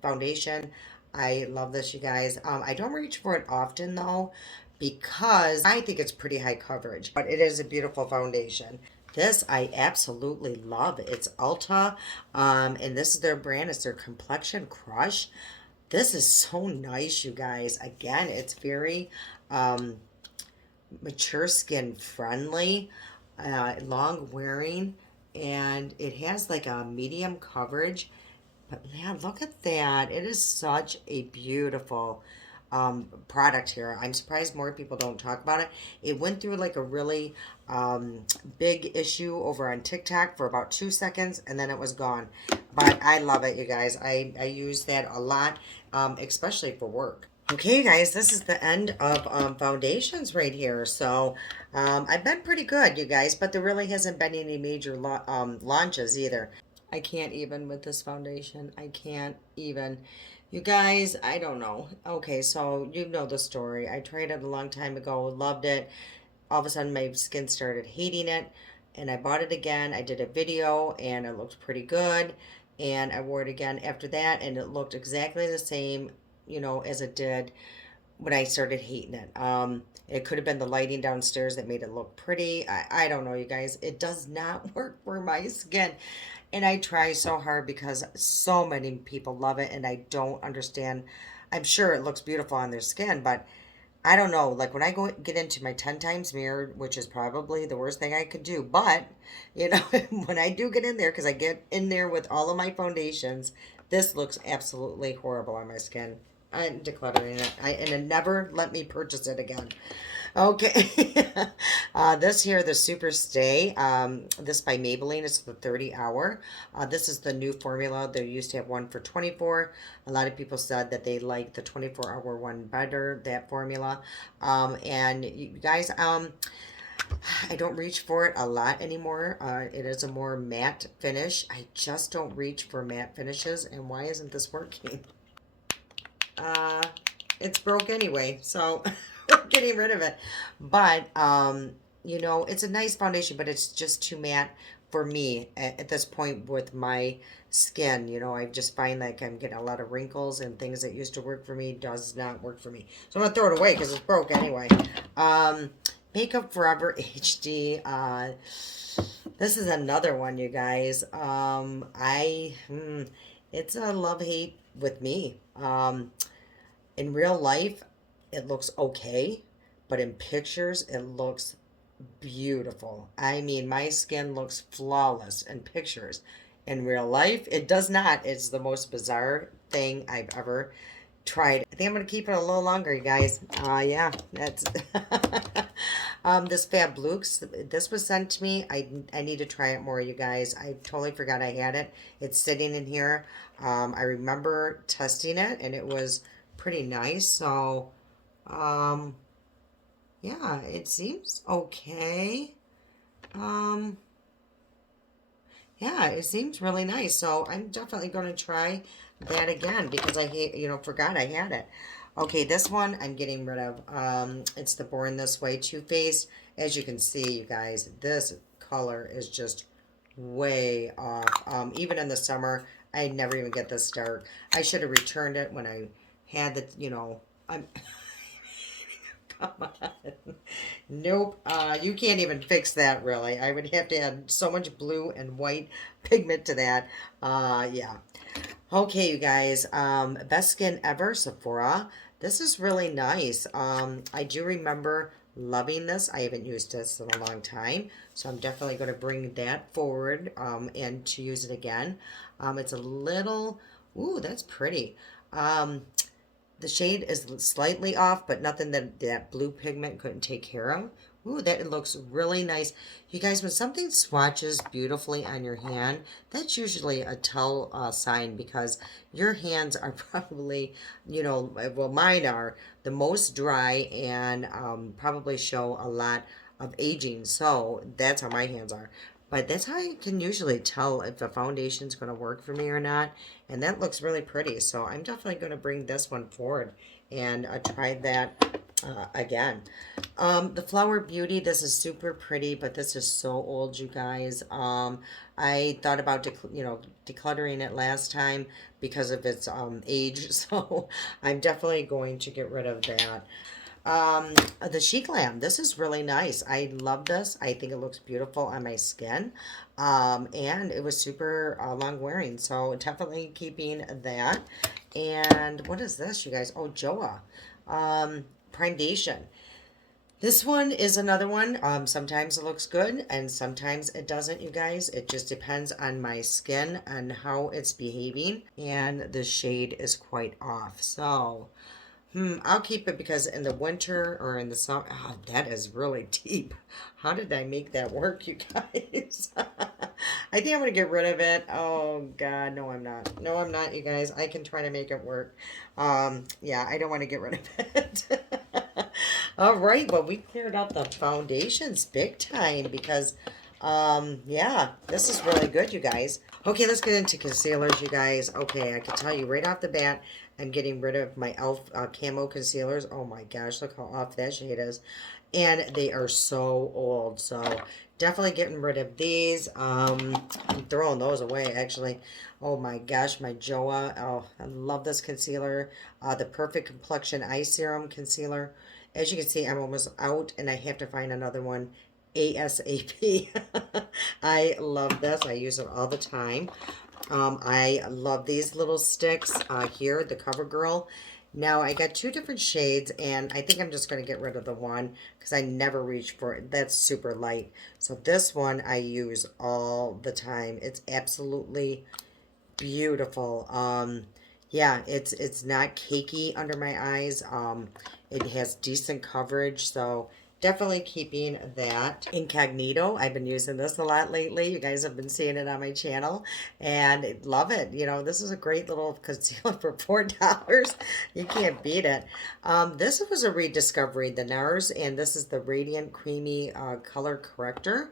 foundation. I love this, you guys. I don't reach for it often though, because I think it's pretty high coverage, but it is a beautiful foundation. This I absolutely love. It's Ulta, and this is their brand. It's their Complexion Crush. This is so nice, you guys. Again, it's very mature skin friendly, long wearing, and it has like a medium coverage. But man, look at that. It is such a beautiful product here. I'm surprised more people don't talk about it. It went through like a really big issue over on TikTok for about 2 seconds and then it was gone. But I love it, you guys. I use that a lot, especially for work. Okay, guys, this is the end of foundations right here. So I've been pretty good, you guys, but there really hasn't been any major launches either. I can't even with this foundation. I can't even. You guys, I don't know. Okay, so you know the story. I tried it a long time ago, loved it. All of a sudden, my skin started hating it, and I bought it again. I did a video, and it looked pretty good. And I wore it again after that, and it looked exactly the same, you know, as it did when I started hating it. It could have been the lighting downstairs that made it look pretty. I don't know, you guys. It does not work for my skin. And I try so hard because so many people love it and I don't understand. I'm sure it looks beautiful on their skin, but I don't know. Like when I go get into my 10 times mirror, which is probably the worst thing I could do, but you know, when I do get in there, because I get in there with all of my foundations, this looks absolutely horrible on my skin. I'm decluttering it. And it never let me purchase it again. Okay. This here, the Super Stay. This by Maybelline. It's the 30 hour. This is the new formula. They used to have one for 24. A lot of people said that they like the 24-hour one better, that formula. And you guys, I don't reach for it a lot anymore. It is a more matte finish. I just don't reach for matte finishes. And why isn't this working? Uh, it's broke anyway, so we're getting rid of it. But you know, it's a nice foundation, but it's just too matte for me at this point with my skin. You know, I just find like I'm getting a lot of wrinkles and things that used to work for me does not work for me. So I'm gonna throw it away because it's broke anyway. Um, Makeup Forever HD. This is another one, you guys. It's a love hate with me. In real life, it looks okay, but in pictures, it looks beautiful. I mean, my skin looks flawless in pictures. In real life, it does not. It's the most bizarre thing I've ever tried. I think I'm gonna keep it a little longer, you guys. Yeah, that's this Fab Lux. This was sent to me. I need to try it more, you guys. I totally forgot I had it. It's sitting in here. I remember testing it, and it was pretty nice. So, um, yeah, it seems okay. Um, yeah, it seems really nice. So I'm definitely going to try that again because I hate, forgot I had it. Okay, this one I'm getting rid of. It's the Born This Way Too Faced. As you can see, you guys, this color is just way off. Even in the summer, I never even get this dark. I should have returned it when I had the, I'm come on. Nope. You can't even fix that, really. I would have to add so much blue and white pigment to that. Yeah. Okay, you guys. Best Skin Ever, Sephora. This is really nice. I do remember loving this. I haven't used this in a long time, so I'm definitely going to bring that forward and to use it again. It's a little, ooh, that's pretty. The shade is slightly off, but nothing that that blue pigment couldn't take care of. Ooh, that looks really nice. You guys, when something swatches beautifully on your hand, that's usually a tell sign because your hands are probably, well, mine are the most dry and probably show a lot of aging. So that's how my hands are. But that's how you can usually tell if a foundation's going to work for me or not. And that looks really pretty. So I'm definitely going to bring this one forward and try that again. The Flower Beauty, this is super pretty, but this is so old, you guys. I thought about, decluttering it last time because of its age. So I'm definitely going to get rid of that. The Chic Lamb. This is really nice. I love this. I think it looks beautiful on my skin. And it was super long wearing. So definitely keeping that. And what is this, you guys? Oh, Joa. Primedation. This one is another one. Sometimes it looks good and sometimes it doesn't, you guys. It just depends on my skin and how it's behaving. And the shade is quite off. So, I'll keep it because in the winter or in the summer, oh, that is really deep. How did I make that work, you guys? I think I'm going to get rid of it. Oh, God, no, I'm not. No, I'm not, you guys. I can try to make it work. Yeah, I don't want to get rid of it. All right, well, we cleared out the foundations big time because, yeah, this is really good, you guys. Okay, let's get into concealers, you guys. Okay, I can tell you right off the bat, I'm getting rid of my e.l.f. Camo concealers. Oh my gosh, look how off that shade is. And they are so old, so definitely getting rid of these. I'm throwing those away, actually. Oh my gosh, my Joa. Oh, I love this concealer. The Perfect Complexion Eye Serum Concealer. As you can see, I'm almost out, and I have to find another one ASAP. I love this. I use it all the time. I love these little sticks here, the CoverGirl. Now, I got two different shades, and I think I'm just going to get rid of the one because I never reach for it. That's super light. So this one I use all the time. It's absolutely beautiful. Yeah, it's not cakey under my eyes. It has decent coverage, so definitely keeping that. Incognito, I've been using this a lot lately. You guys have been seeing it on my channel, and I love it. You know, this is a great little concealer for $4. You can't beat it. This was a rediscovery, the NARS, and this is the Radiant Creamy Color Corrector.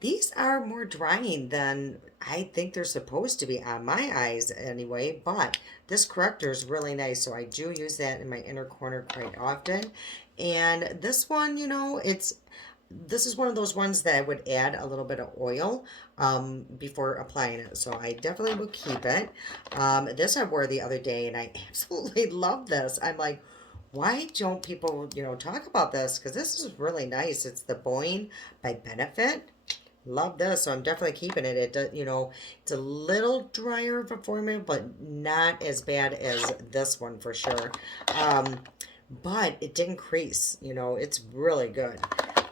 These are more drying than I think they're supposed to be on my eyes anyway, but this corrector is really nice, so I do use that in my inner corner quite often. And this one, you know, this is one of those ones that I would add a little bit of oil before applying it, so I definitely will keep it. This I wore the other day, and I absolutely love this. I'm like, why don't people, you know, talk about this? Because this is really nice. It's the Boing by Benefit. Love this, so I'm definitely keeping it. It does, you know, it's a little drier of a formula, but not as bad as this one for sure. But it didn't crease, you know, it's really good.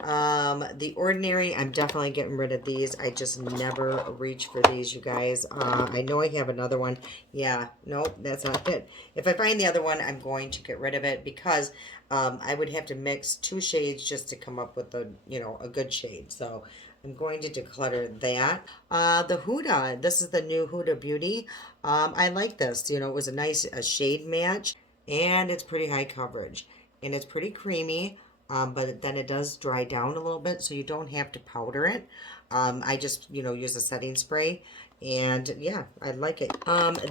The Ordinary, I'm definitely getting rid of these. I just never reach for these, you guys. I know I have another one. Yeah, nope, that's not it. If I find the other one, I'm going to get rid of it because I would have to mix two shades just to come up with a, you know, a good shade. So I'm going to declutter that. The Huda, this is the new Huda Beauty. I like this. You know, it was a nice shade match, and it's pretty high coverage, and it's pretty creamy. But then it does dry down a little bit, so you don't have to powder it. I just, you know, use a setting spray, and yeah, I like it.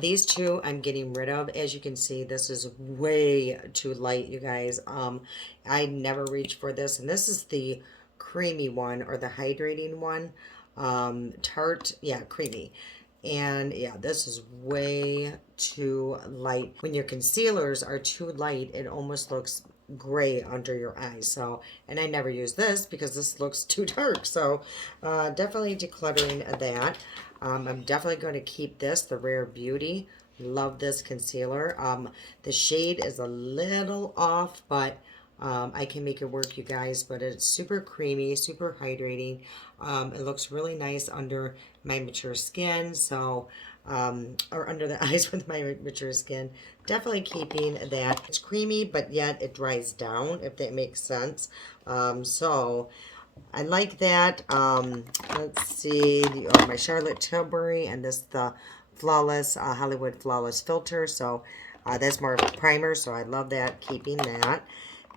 These two I'm getting rid of. As you can see, this is way too light, you guys. I never reach for this, and this is the creamy one or the hydrating one. Tarte, yeah, creamy. And yeah, this is way too light. When your concealers are too light, it almost looks gray under your eyes. So, and I never use this because this looks too dark. So, definitely decluttering that. I'm definitely going to keep this, the Rare Beauty. Love this concealer. The shade is a little off, but I can make it work, you guys, but it's super creamy, super hydrating. It looks really nice under my mature skin, so, or under the eyes with my mature skin. Definitely keeping that. It's creamy, but yet it dries down, if that makes sense. So, I like that. Let's see, my Charlotte Tilbury, and this the Flawless, Hollywood Flawless Filter. So, that's more of a primer, so I love that, keeping that.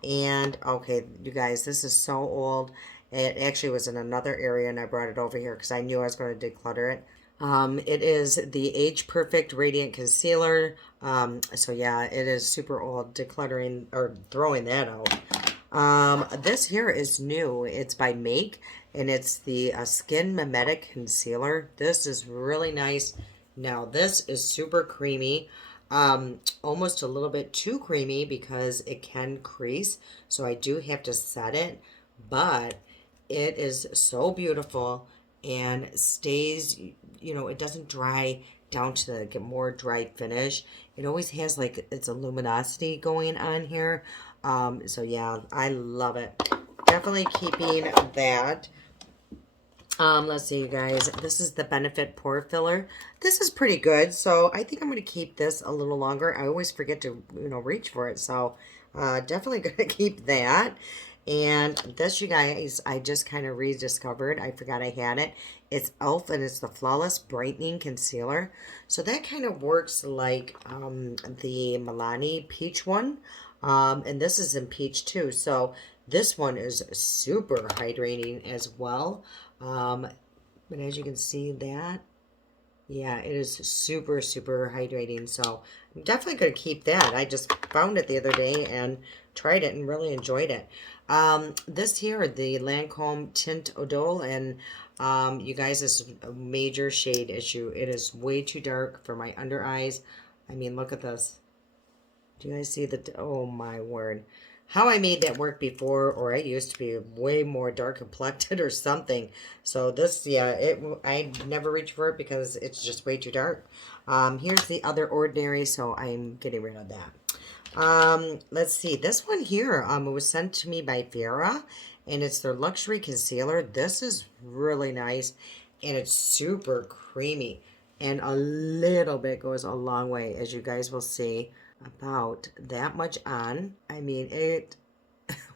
And okay, you guys, this is so old. It actually was in another area, and I brought it over here because I knew I was going to declutter it. It is the Age Perfect Radiant Concealer. So yeah, it is super old. Decluttering or throwing that out. This here is new. It's by Make, and it's the Skin Mimetic Concealer. This is really nice. Now this is super creamy. Almost a little bit too creamy because it can crease, so I do have to set it, but it is so beautiful and stays, you know, it doesn't dry down to the get more dry finish. It always has like its a luminosity going on here. So yeah, I love it. Definitely keeping that. Let's see, you guys. This is the Benefit Pore Filler. This is pretty good, so I think I'm going to keep this a little longer. I always forget to, you know, reach for it, so definitely going to keep that. And this, you guys, I just kind of rediscovered. I forgot I had it. It's e.l.f. and it's the Flawless Brightening Concealer. So that kind of works like the Milani Peach one. And this is in peach too. So this one is super hydrating as well. But as you can see that, yeah, it is super, super hydrating. So I'm definitely going to keep that. I just found it the other day and tried it and really enjoyed it. This here, the Lancome Tint Odol, and you guys, this is a major shade issue. It is way too dark for my under eyes. I mean, look at this. Do you guys see the, oh my word. How I made that work before, or I used to be way more dark complected or something. So this, yeah, I never reach for it because it's just way too dark. Here's the other Ordinary, so I'm getting rid of that. Let's see, this one here, it was sent to me by Vera, and it's their Luxury Concealer. This is really nice, and it's super creamy. And a little bit goes a long way, as you guys will see. About that much on. I mean, it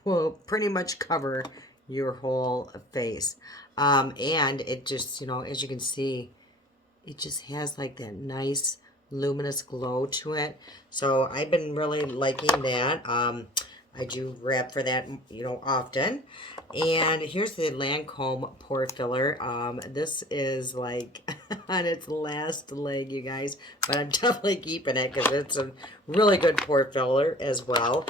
will pretty much cover your whole face. And it just, as you can see, it just has like that nice luminous glow to it. So I've been really liking that. I do grab for that, often. And here's the Lancome Pore Filler. This is like on its last leg, you guys, but I'm definitely keeping it because it's a really good pore filler as well.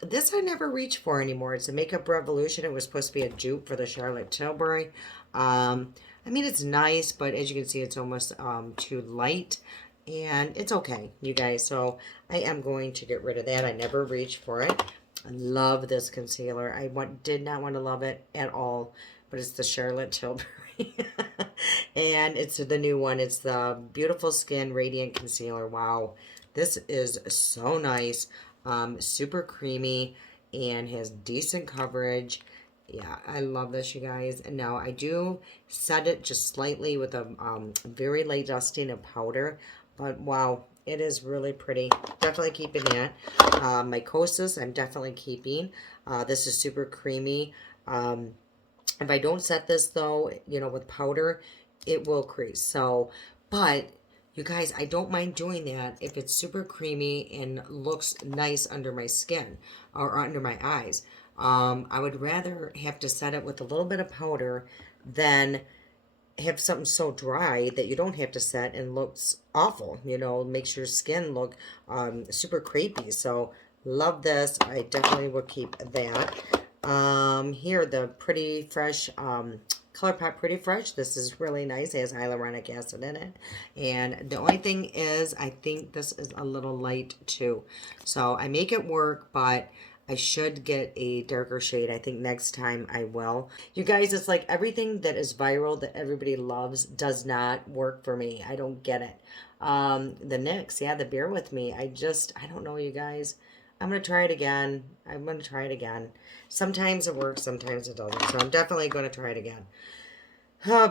This I never reach for anymore. It's a Makeup Revolution. It was supposed to be a dupe for the Charlotte Tilbury. I mean, it's nice, but as you can see, it's almost too light. And it's okay, you guys. So I am going to get rid of that. I never reached for it. I love this concealer. Did not want to love it at all, but it's the Charlotte Tilbury. And it's the new one. It's the Beautiful Skin Radiant Concealer. Wow. This is so nice. Super creamy and has decent coverage. Yeah, I love this, you guys. And now I do set it just slightly with a very light dusting of powder. But wow, it is really pretty. Definitely keeping that. Mycosis, I'm definitely keeping. This is super creamy. If I don't set this though, with powder, it will crease. So, but you guys, I don't mind doing that if it's super creamy and looks nice under my skin or under my eyes. I would rather have to set it with a little bit of powder than have something so dry that you don't have to set and looks awful. Makes your skin look super crepey. So love this. I definitely would keep that. Here, the Pretty Fresh ColourPop Pretty Fresh. This is really nice. It has hyaluronic acid in it. And the only thing is, I think this is a little light too. So I make it work, but I should get a darker shade. I think next time I will. You guys, it's like everything that is viral that everybody loves does not work for me. I don't get it. The NYX, yeah, the Bear With Me. I don't know, you guys. I'm going to try it again. I'm going to try it again. Sometimes it works, sometimes it doesn't. So I'm definitely going to try it again.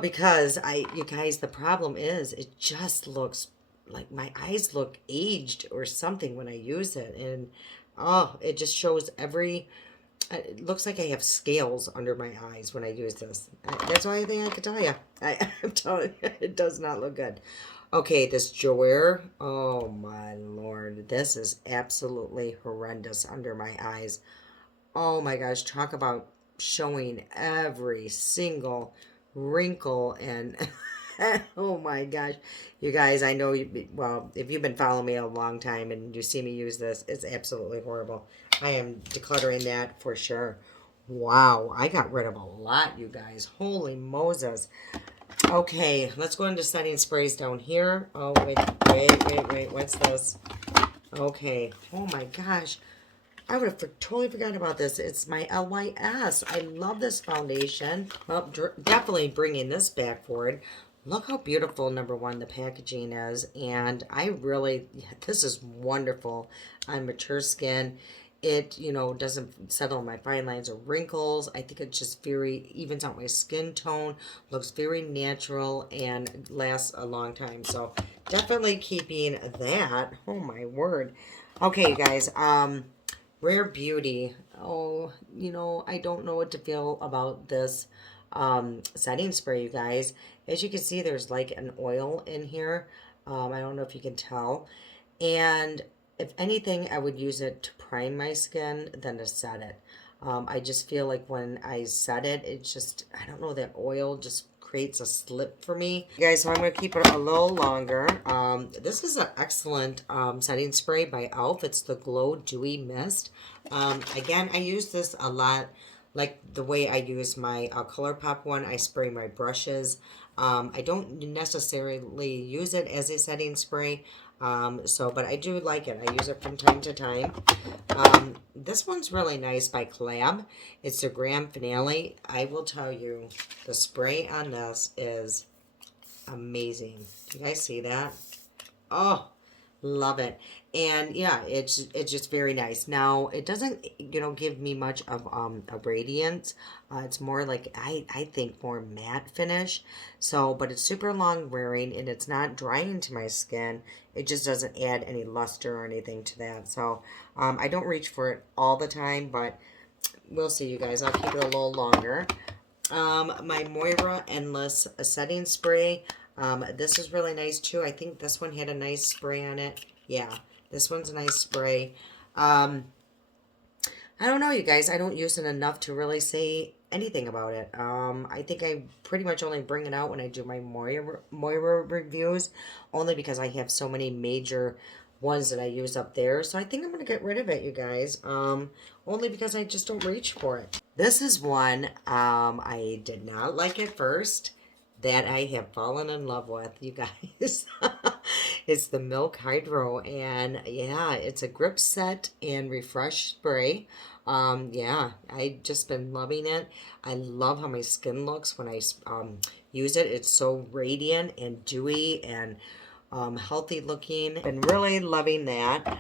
Because you guys, the problem is it just looks like my eyes look aged or something when I use it. And it just shows it looks like I have scales under my eyes when I use this. That's the only thing I can tell you. I'm telling you, it does not look good. Okay, this Joer, oh my lord, this is absolutely horrendous under my eyes. Oh my gosh, talk about showing every single wrinkle and oh my gosh. You guys, I know if you've been following me a long time and you see me use this, it's absolutely horrible. I am decluttering that for sure. Wow, I got rid of a lot, you guys. Holy Moses. Okay, let's go into setting sprays down here. Oh, wait. What's this? Okay. Oh my gosh. I would have totally forgotten about this. It's my LYS. I love this foundation. Well, definitely bringing this back forward. Look how beautiful, number one, the packaging is. And this is wonderful on mature skin. It, doesn't settle on my fine lines or wrinkles. I think it just evens out my skin tone, looks very natural, and lasts a long time. So definitely keeping that. Oh my word. Okay, you guys, Rare Beauty. Oh, I don't know what to feel about this setting spray, you guys. As you can see, there's like an oil in here. I don't know if you can tell. And if anything, I would use it to prime my skin than to set it. I just feel like when I set it, I don't know, that oil just creates a slip for me. Guys, so I'm going to keep it a little longer. This is an excellent setting spray by e.l.f. It's the Glow Dewy Mist. Again, I use this a lot, like the way I use my ColourPop one. I spray my brushes. I don't necessarily use it as a setting spray. But I do like it. I use it from time to time. This one's really nice by Collab. It's the Grand Finale. I will tell you, the spray on this is amazing. Do you guys see that? Oh, love it. And yeah, it's just very nice. Now it doesn't, give me much of a radiance. It's more like, I think more matte finish. So, but it's super long wearing and it's not drying to my skin. It just doesn't add any luster or anything to that. So I don't reach for it all the time, but we'll see, you guys. I'll keep it a little longer. My Moira Endless Setting Spray. This is really nice too. I think this one had a nice spray on it. Yeah, this one's a nice spray. Um, I don't know, you guys. I don't use it enough to really say anything about it. I think I pretty much only bring it out when I do my Moira reviews, only because I have so many major ones that I use up there. So I think I'm going to get rid of it, you guys. Only because I just don't reach for it. This is one I did not like at first that I have fallen in love with, you guys. It's the Milk Hydro, and yeah, it's a grip set and refresh spray. Yeah, I just been loving it. I love how my skin looks when I use it. It's so radiant and dewy and healthy looking. Been really loving that.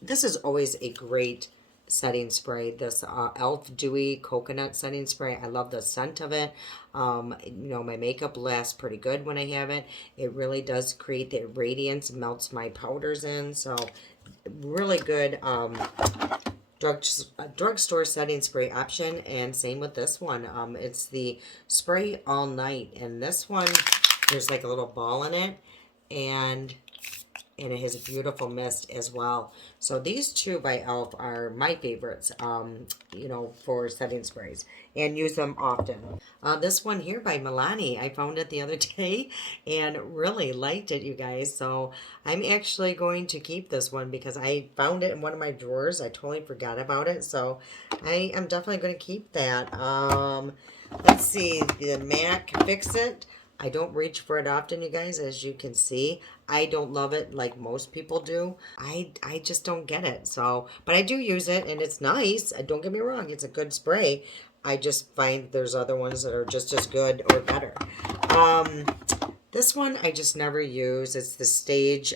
This is always a great setting spray. This Elf Dewy Coconut Setting Spray. I love the scent of it. My makeup lasts pretty good when I have it. It really does create the radiance, melts my powders in. So really good drugstore setting spray option. And same with this one. It's the Spray All Night. And this one, there's like a little ball in it. And it has a beautiful mist as well. So these two by e.l.f. are my favorites, for setting sprays, and use them often. This one here by Milani, I found it the other day and really liked it, you guys. So I'm actually going to keep this one because I found it in one of my drawers. I totally forgot about it. So I am definitely going to keep that. Let's see, the MAC Fix It. I don't reach for it often, you guys, as you can see. I don't love it like most people do. I just don't get it. So, but I do use it and it's nice. Don't get me wrong, it's a good spray. I just find there's other ones that are just as good or better. This one I just never use. It's the Stage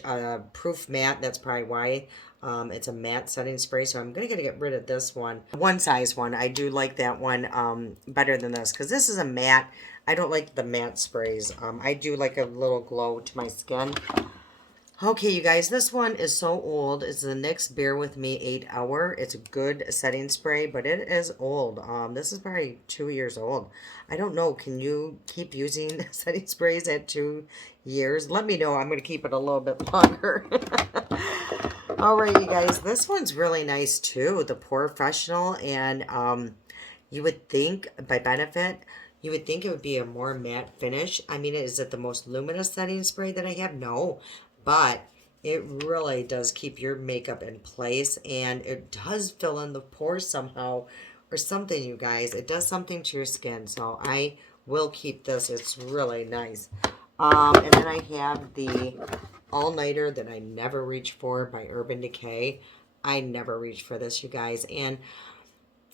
Proof Matte. That's probably why. It's a matte setting spray, so I'm going to get rid of this one. One size one. I do like that one better than this because this is a matte. I don't like the matte sprays. I do like a little glow to my skin. Okay, you guys, this one is so old. It's the NYX Bear With Me 8 Hour. It's a good setting spray, but it is old. This is probably 2 years old. I don't know. Can you keep using setting sprays at 2 years? Let me know. I'm going to keep it a little bit longer. All right, you guys, this one's really nice too. The Professional, and you would think by Benefit, you would think it would be a more matte finish. I mean, is it the most luminous setting spray that I have? No, but it really does keep your makeup in place, and it does fill in the pores somehow or something, you guys. It does something to your skin, so I will keep this. It's really nice. And then I have the All-Nighter that I never reach for by Urban Decay. I never reach for this, you guys. And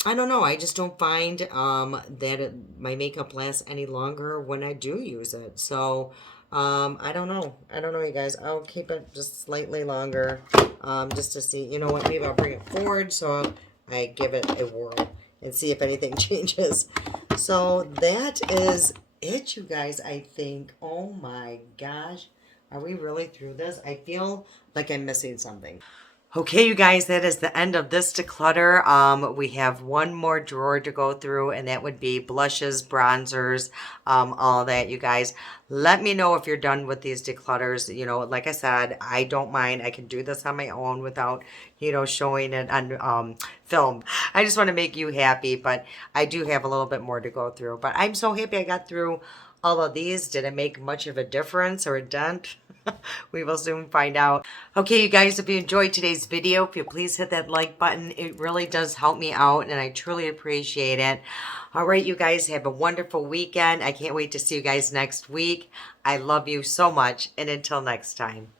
I don't know. I just don't find that my makeup lasts any longer when I do use it. So I don't know. I don't know, you guys. I'll keep it just slightly longer just to see. You know what? Maybe I'll bring it forward so I give it a whirl and see if anything changes. So that is it, you guys, I think. Oh my gosh. Are we really through this? I feel like I'm missing something. Okay, you guys, that is the end of this declutter. We have one more drawer to go through, and that would be blushes, bronzers, all that, you guys. Let me know if you're done with these declutters. Like I said, I don't mind. I can do this on my own without, showing it on film. I just want to make you happy, but I do have a little bit more to go through. But I'm so happy I got through all of these. Did it make much of a difference or a dent? We will soon find out. Okay, you guys, if you enjoyed today's video, if you please hit that like button. It really does help me out, and I truly appreciate it. All right, you guys, have a wonderful weekend. I can't wait to see you guys next week. I love you so much, and until next time.